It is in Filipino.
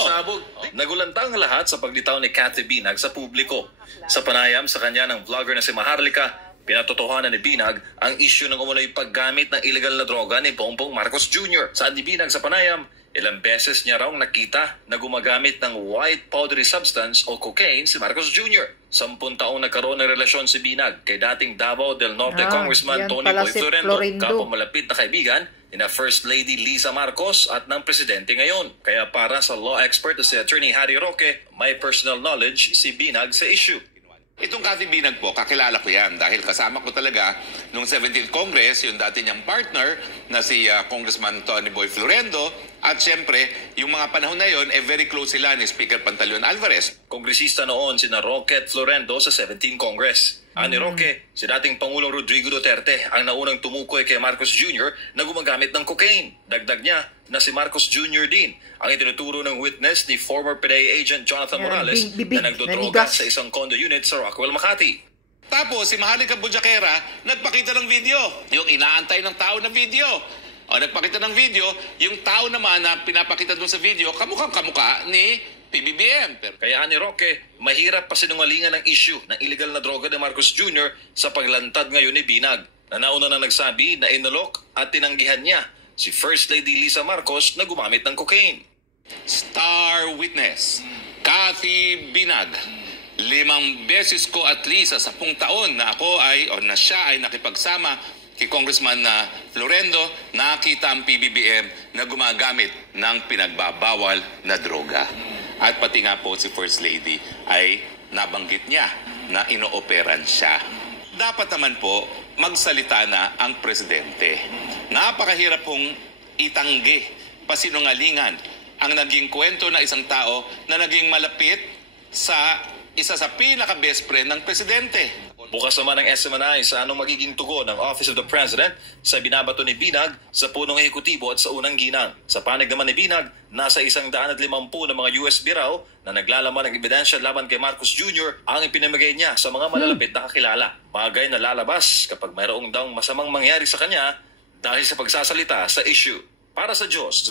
Pasabog. Nagulantang lahat sa paglitaw ni Cathy Binag sa publiko. Sa panayam sa kanya ng vlogger na si Maharlika, pinatotohanan ni Binag ang issue ng umunoy paggamit ng illegal na droga ni Bongbong Marcos Jr. Saan ni Binag sa panayam, ilang beses niya raw nakita na gumagamit ng white powdery substance o cocaine si Marcos Jr. 10 taong nagkaroon ng relasyon si Binag kay dating Davao del Norte Congressman Tony Boy Florendo, kapamalapit na kaibigan ni na First Lady Liza Marcos at ng presidente ngayon. Kaya para sa law expert na si Attorney Harry Roque, may personal knowledge si Binag sa issue. Itong Cathy Binag po, kakilala ko yan dahil kasama ko talaga nung 17th Congress, yung dati niyang partner na si Congressman Tony Boy Florendo at syempre, yung mga panahon na yon, very close sila ni Speaker Pantaleon Alvarez. Kongresista noon sina Roque at Florendo sa 17th Congress. Ani Roque, si dating Pangulong Rodrigo Duterte ang naunang tumukoy kay Marcos Jr. na gumagamit ng cocaine. Dagdag niya na si Marcos Jr. din ang itinuturo ng witness ni former PDEA agent Jonathan Morales na nagdodroga sa isang condo unit sa Rockwell, Makati. Tapos si Maharlika Budjakera nagpakita ng video, yung inaantay ng tao na video. O nagpakita ng video, yung tao naman na pinapakita doon sa video, kamukhang-kamukha ni PBBM. Kaya ni Roque, mahirap pa sinungalingan ng issue ng illegal na droga ni Marcos Jr. sa paglantad ngayon ni Binag, na nauna na nagsabi na inalok at tinanggihan niya si First Lady Liza Marcos na gumamit ng cocaine. Star witness, Cathy Binag. 5 beses ko at least sa 10 taon na ako na siya ay nakipagsama kay Congressman na Florendo, nakita ang PBBM na gumagamit ng pinagbabawal na droga. At pati nga po si First Lady ay nabanggit niya na inooperan siya. Dapat naman po magsalita na ang presidente. Napakahirap pong itanggi, pasinungalingan ang naging kwento na isang tao na naging malapit sa isa sa pinaka-best friend ng presidente. Bukas naman ang SMNI sa anong magiging tugon ng Office of the President sa binabato ni Binag sa punong ehekutibo at sa unang ginang. Sa panig naman ni Binag, nasa 150 na mga USB raw na naglalaman ng ebidensya laban kay Marcos Jr. ang ipinamigay niya sa mga malalapit na kakilala. Bagay na lalabas kapag mayroong daw masamang mangyari sa kanya dahil sa pagsasalita sa issue. Para sa Diyos,